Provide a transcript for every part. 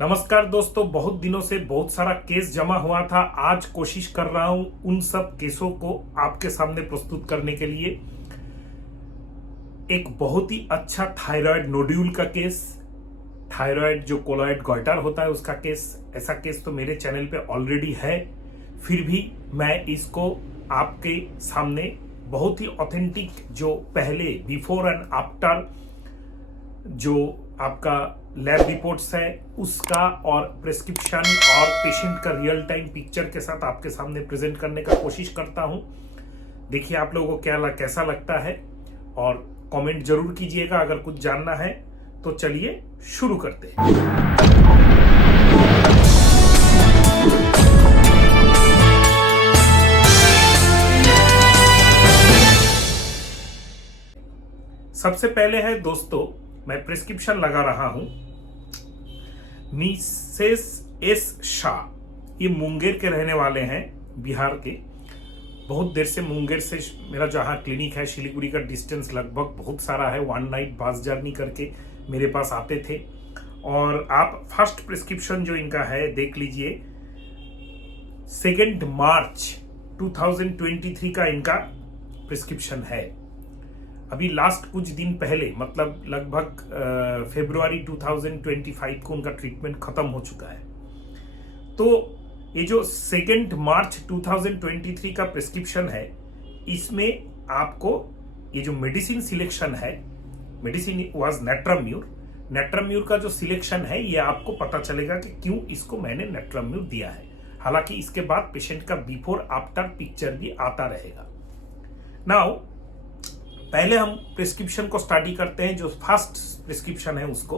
नमस्कार दोस्तों, बहुत दिनों से बहुत सारा केस जमा हुआ था। आज कोशिश कर रहा हूं उन सब केसों को आपके सामने प्रस्तुत करने के लिए। एक बहुत ही अच्छा थायराइड नोड्यूल का केस, थायराइड जो कोलॉइड गॉइटर होता है उसका केस। ऐसा केस तो मेरे चैनल पे ऑलरेडी है, फिर भी मैं इसको आपके सामने बहुत ही ऑथेंटिक, जो पहले बिफोर एंड आफ्टर जो आपका लैब रिपोर्ट्स है उसका और प्रिस्क्रिप्शन और पेशेंट का रियल टाइम पिक्चर के साथ आपके सामने प्रेजेंट करने का कोशिश करता हूं। देखिए आप लोगों को कैसा लगता है और कमेंट जरूर कीजिएगा अगर कुछ जानना है तो। चलिए शुरू करते हैं। सबसे पहले है दोस्तों, मैं प्रिस्क्रिप्शन लगा रहा हूं मिसेस एस शाह। ये मुंगेर के रहने वाले हैं, बिहार के। बहुत देर से मुंगेर से मेरा जहां क्लिनिक है शिलीगुड़ी का डिस्टेंस लगभग बहुत सारा है। 1 नाइट बस जर्नी करके मेरे पास आते थे। और आप फर्स्ट प्रिस्क्रिप्शन जो इनका है देख लीजिए। 2 मार्च 2023 का इनका प्रिस्क्रिप्शन है। अभी लास्ट कुछ दिन पहले, मतलब लगभग फरवरी 2025 को उनका ट्रीटमेंट खत्म हो चुका है। तो ये जो 2 मार्च 2023 का प्रिस्क्रिप्शन है, इसमें आपको ये जो मेडिसिन सिलेक्शन है, मेडिसिन वाज नेट्राम्यूर का जो सिलेक्शन है, ये आपको पता चलेगा कि क्यों इसको मैंने नेट्राम्यूर दिया है। हालांकि इसके बाद पेशेंट का बिफोर आफ्टर पिक्चर भी आता रहेगा। नाउ पहले हम प्रिस्क्रिप्शन को स्टडी करते हैं। जो फर्स्ट प्रिस्क्रिप्शन है उसको,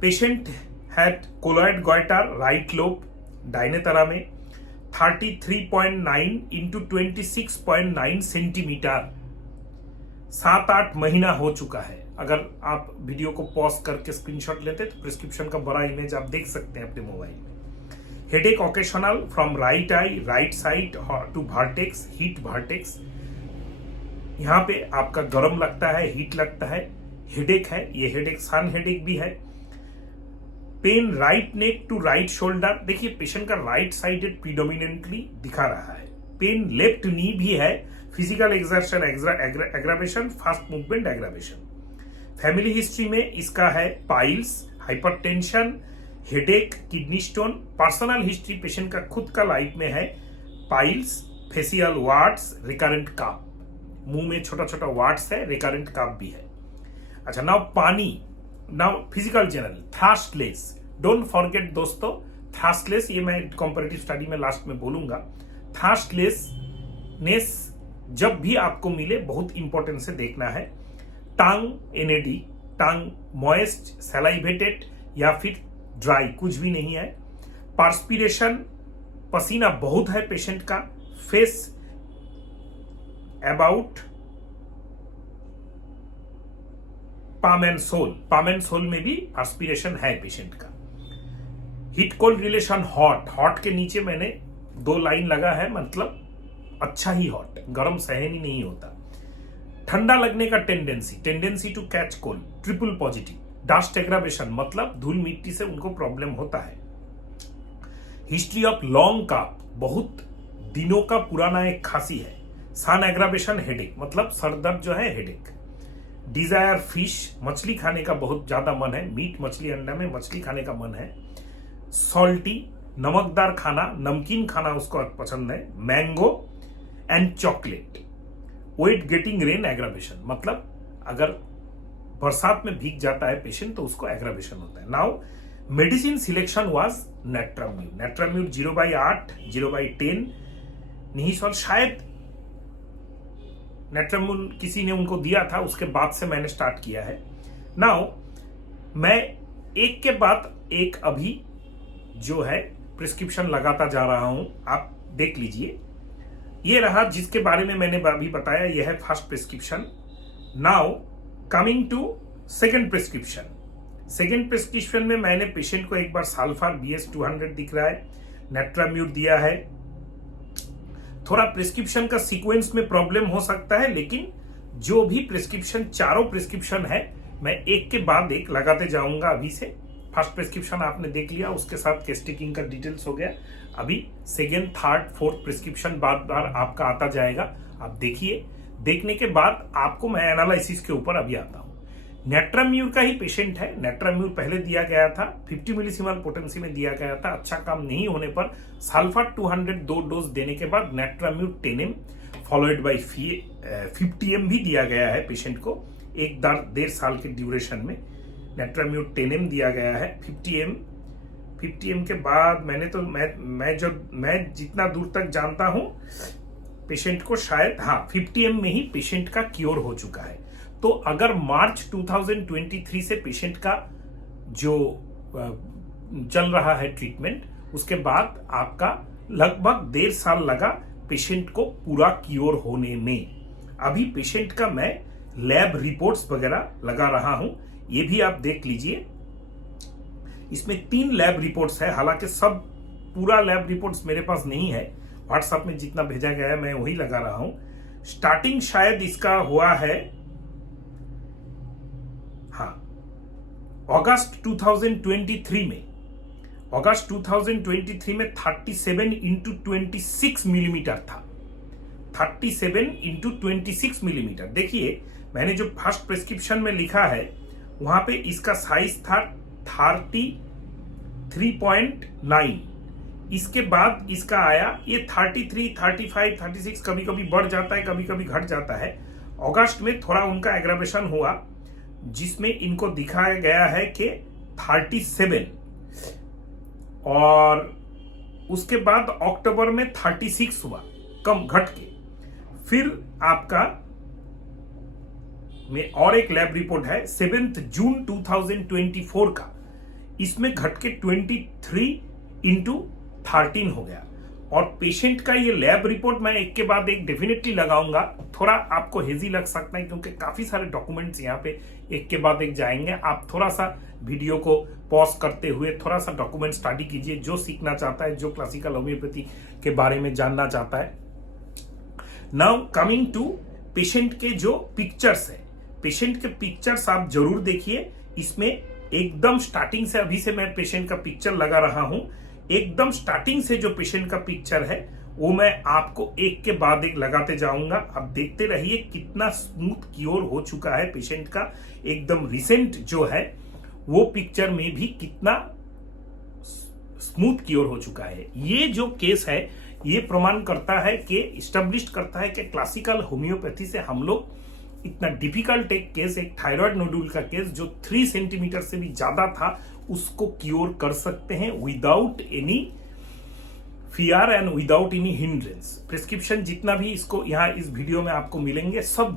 patient had colloid goitre right lobe दाहिने तरह में 33.9 इंटू 26.9 सेंटीमीटर। 7-8 महीना हो चुका है। अगर आप वीडियो को पॉज करके स्क्रीनशॉट लेते तो प्रिस्क्रिप्शन का बड़ा इमेज आप देख सकते हैं अपने मोबाइल में। Headache occasional from right eye right side to vertex, heat vertex. यहाँ पे आपका गर्म लगता है, हीट लगता है, हेडेक है। ये हेडेक सन हेडेक भी है। Pain right neck to right shoulder. देखिए पेशेंट का राइट साइडेड प्रीडोमिनेंटली दिखा रहा है। पेन लेफ्ट नी भी है। Physical exertion aggravation, fast movement aggravation. Family history में इसका है piles, hypertension, headache, kidney stone. Personal history patient का खुद का लाइफ में है piles, facial warts, recurrent cough. मुंह में छोटा छोटा वार्ड्स है, रिकरेंट काफ भी है। अच्छा, नाउ पानी, now physical general, thirstless. Don't forget दोस्तों, थ्रस्टलेस, ये मैं कंपैरेटिव स्टडी में लास्ट में बोलूंगा। थ्रस्टलेसनेस जब भी आपको मिले बहुत इंपॉर्टेंट से देखना है। टंग एनएडी, टंग मॉइस्ट, सैलाइवेटेड या फिर ड्राई, कुछ भी नहीं है। पर्सपिरेशन, पसीना बहुत है पेशेंट का। Face about palm and sole में भी एस्पिरेशन है पेशेंट का। हीट कोल्ड रिलेशन, हॉट के नीचे मैंने 2 लाइन लगा है, मतलब अच्छा ही हॉट, गर्म सहन ही नहीं होता। ठंडा लगने का tendency to catch cold, triple positive. Dust aggravation, मतलब धूल मिट्टी से उनको प्रॉब्लम होता है। हिस्ट्री ऑफ लॉन्ग काफ, बहुत दिनों का पुराना एक खांसी है। सन एग्रावेशन हेडेक, मतलब सर दर्द जो है, हेडेक। डिजायर फिश, मछली खाने का बहुत ज्यादा मन है। मीट, मछली, अंडा में मछली खाने का मन है। सॉल्टी, नमकदार खाना, नमकीन खाना उसको पसंद है। Mango and chocolate. Wet getting rain aggravation, मतलब अगर बरसात में भीग जाता है पेशेंट तो उसको एग्रावेशन होता है। Now medicine selection was natrum mur 0/8, 0/10। निहिसोल, शायद नेट्राम्यूर किसी ने उनको दिया था, उसके बाद से मैंने स्टार्ट किया है। नाउ मैं एक के बाद एक अभी जो है प्रिस्क्रिप्शन लगाता जा रहा हूं, आप देख लीजिए। ये रहा जिसके बारे में मैंने अभी बताया, यह है first prescription. Now coming to second prescription. Second prescription में मैंने पेशेंट को एक बार साल्फार BS 200 दिख रहा है, नेट्राम्यूर दिया है। थोड़ा प्रिस्क्रिप्शन का सीक्वेंस में प्रॉब्लम हो सकता है, लेकिन जो भी प्रिस्क्रिप्शन, चारों प्रिस्क्रिप्शन है, मैं एक के बाद एक लगाते जाऊंगा अभी से। फर्स्ट प्रिस्क्रिप्शन आपने देख लिया, उसके साथ केस टेकिंग का डिटेल्स हो गया। अभी सेकेंड, थर्ड, फोर्थ प्रिस्क्रिप्शन बार बार आपका आता जाएगा, आप देखिए। देखने के बाद आपको मैं एनालिसिस के ऊपर अभी आता हूं। नेट्राम्यूर का ही पेशेंट है। नेट्राम्यूर पहले दिया गया था, 50 मिलीसीमल पोटेंसी में दिया गया था। अच्छा काम नहीं होने पर सल्फर 200 2 डोज देने के बाद नेट्राम्यूर 10 mg फॉलोड बाई 50 mg भी दिया गया है पेशेंट को। 1.5 साल के ड्यूरेशन में नेट्राम्यूर 10 mg दिया गया है। 50 mg के बाद मैं जितना दूर तक जानता हूं पेशेंट को शायद 50 mg में ही पेशेंट का क्योर हो चुका है। तो अगर मार्च 2023 से पेशेंट का जो चल रहा है ट्रीटमेंट, उसके बाद आपका लगभग 1.5 साल लगा पेशेंट को पूरा क्योर होने में। अभी पेशेंट का मैं लैब रिपोर्ट्स वगैरह लगा रहा हूं, ये भी आप देख लीजिए। इसमें 3 लैब रिपोर्ट्स है, हालांकि सब पूरा लैब रिपोर्ट्स मेरे पास नहीं है, व्हाट्सएप में जितना भेजा गया है मैं वही लगा रहा हूं। स्टार्टिंग शायद इसका हुआ है अगस्त 2023 में। अगस्त 2023 में 37x26 मिलीमीटर था। 37x26 millimetre. देखिए मैंने जो फर्स्ट प्रिस्क्रिप्शन में लिखा है वहां पे इसका साइज था 33.9। इसके बाद इसका आया ये 33, 35, 36, कभी कभी बढ़ जाता है, कभी कभी घट जाता है। अगस्त में थोड़ा उनका एग्रावेशन हुआ जिसमें इनको दिखाया गया है कि 37, और उसके बाद अक्टूबर में 36 हुआ, कम घट के। फिर आपका में और एक लैब रिपोर्ट है 7 जून 2024 का, इसमें घट के 23x13 हो गया। और पेशेंट का ये लैब रिपोर्ट मैं एक के बाद एक डेफिनेटली लगाऊंगा। थोड़ा आपको हेजी लग सकता है क्योंकि काफी सारे डॉक्यूमेंट्स यहाँ पे एक के बाद एक जाएंगे। आप थोड़ा सा वीडियो को पॉज करते हुए थोड़ा सा डॉक्यूमेंट स्टडी कीजिए। जो सीखना चाहता है, जो क्लासिकल होम्योपैथी के बारे में जानना चाहता है। नाउ कमिंग टू पेशेंट के जो पिक्चर्स है, पेशेंट के पिक्चर्स आप जरूर देखिए। इसमें एकदम स्टार्टिंग से, अभी से मैं पेशेंट का पिक्चर लगा रहा हूं, एकदम स्टार्टिंग से जो पेशेंट का पिक्चर है वो मैं आपको एक के बाद एक लगाते जाऊंगा। आप देखते रहिए कितना स्मूथ क्योर हो चुका है पेशेंट का। एकदम रिसेंट जो है वो पिक्चर में भी कितना स्मूथ क्योर हो चुका है। ये जो केस है ये प्रमाण करता है कि, इस्टेब्लिश करता है कि क्लासिकल होम्योपैथी से हम लोग इतना डिफिकल्ट एक केस, एक थायराइड नोडुल का केस जो 3 सेंटीमीटर से भी ज्यादा था, उसको क्योर कर सकते हैं without any fear and without any hindrance. Prescription जितना भी इसको यहाँ इस वीडियो में आपको मिलेंगे, सब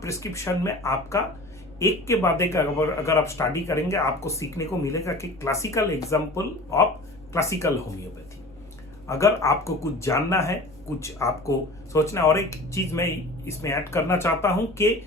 प्रिस्क्रिप्शन में आपका एक के बाद एक अगर आप स्टडी करेंगे आपको सीखने को मिलेगा कि classical example of classical homeopathy. अगर आपको कुछ जानना है, कुछ आपको सोचना, और एक चीज मैं इसमें ऐड करना चाहता हूं कि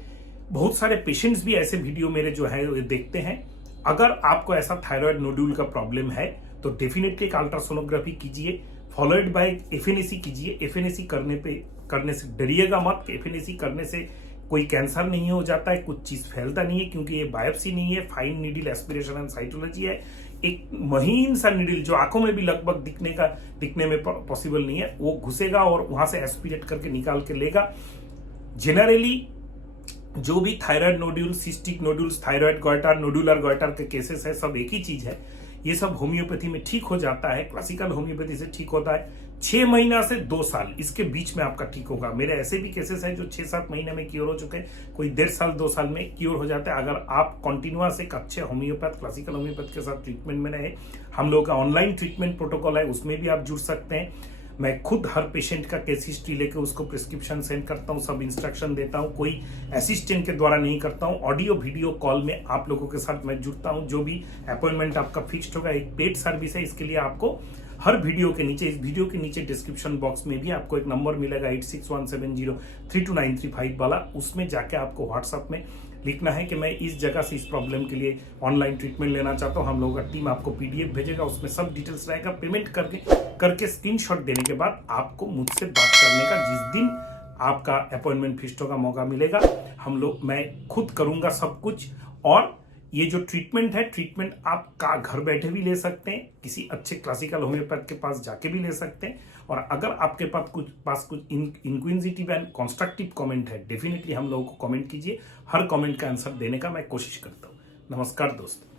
बहुत सारे पेशेंट्स भी ऐसे वीडियो मेरे जो है देखते हैं। अगर आपको ऐसा थायराइड नोड्यूल का प्रॉब्लम है तो डेफिनेटली एक अल्ट्रासोनोग्राफी कीजिए, फॉलोड बाय एफएनएसी कीजिए। एफएनएसी करने से डरिएगा मत। एफएनएसी करने से कोई कैंसर नहीं हो जाता है, कुछ चीज फैलता नहीं है, क्योंकि ये बायोप्सी नहीं है, fine needle aspiration and cytology है। एक महीन सा नीडल जो आंखों में भी लगभग दिखने में पॉसिबल नहीं है, वो घुसेगा और वहां से एस्पिरेट करके निकाल के लेगा। जनरली जो भी thyroid nodule, cystic nodules, thyroid goitre, nodular goitre के केसेस है, सब एक ही चीज है। ये सब होम्योपैथी में ठीक हो जाता है, क्लासिकल होम्योपैथी से ठीक होता है 6 महीना से 2 साल, इसके बीच में आपका ठीक होगा। मेरे ऐसे भी केसेस हैं जो 6-7 महीने में क्योर हो चुके हैं, कोई 1.5 साल 2 साल में क्योर हो जाता है। अगर आप कंटिन्यूअस एक अच्छे होम्योपैथ, क्लासिकल होम्योपैथ के साथ ट्रीटमेंट में रहे, हम लोग का ऑनलाइन ट्रीटमेंट प्रोटोकॉल है, उसमें भी आप जुड़ सकते हैं। मैं खुद हर पेशेंट का केस हिस्ट्री लेकर उसको प्रिस्क्रिप्शन सेंड करता हूं, सब इंस्ट्रक्शन देता हूं, कोई असिस्टेंट के द्वारा नहीं करता हूं। ऑडियो वीडियो कॉल में आप लोगों के साथ मैं जुड़ता हूं। जो भी अपॉइंटमेंट आपका फिक्स्ड होगा, एक पेड सर्विस है, इसके लिए आपको हर वीडियो के नीचे, इस वीडियो के नीचे डिस्क्रिप्शन बॉक्स में भी आपको एक नंबर मिलेगा 8617032935 वाला, उसमें जाके आपको व्हाट्सएप में लिखना है कि मैं इस जगह से इस प्रॉब्लम के लिए ऑनलाइन ट्रीटमेंट लेना चाहता हूं। हम लोगों का टीम आपको पीडीएफ भेजेगा, उसमें सब डिटेल्स रहेगा। पेमेंट करके स्क्रीनशॉट देने के बाद आपको मुझसे बात करने का, जिस दिन आपका अपॉइंटमेंट फिक्स्ड होगा, मौका मिलेगा, मैं खुद करूंगा सब कुछ। और ये जो ट्रीटमेंट है, ट्रीटमेंट आप का घर बैठे भी ले सकते हैं, किसी अच्छे क्लासिकल होम्योपैथ के पास जाके भी ले सकते हैं। और अगर आपके पास कुछ इंक्विजिटिव एंड कंस्ट्रक्टिव कमेंट है, डेफिनेटली हम लोगों को कमेंट कीजिए। हर कमेंट का आंसर देने का मैं कोशिश करता हूँ। नमस्कार दोस्तों।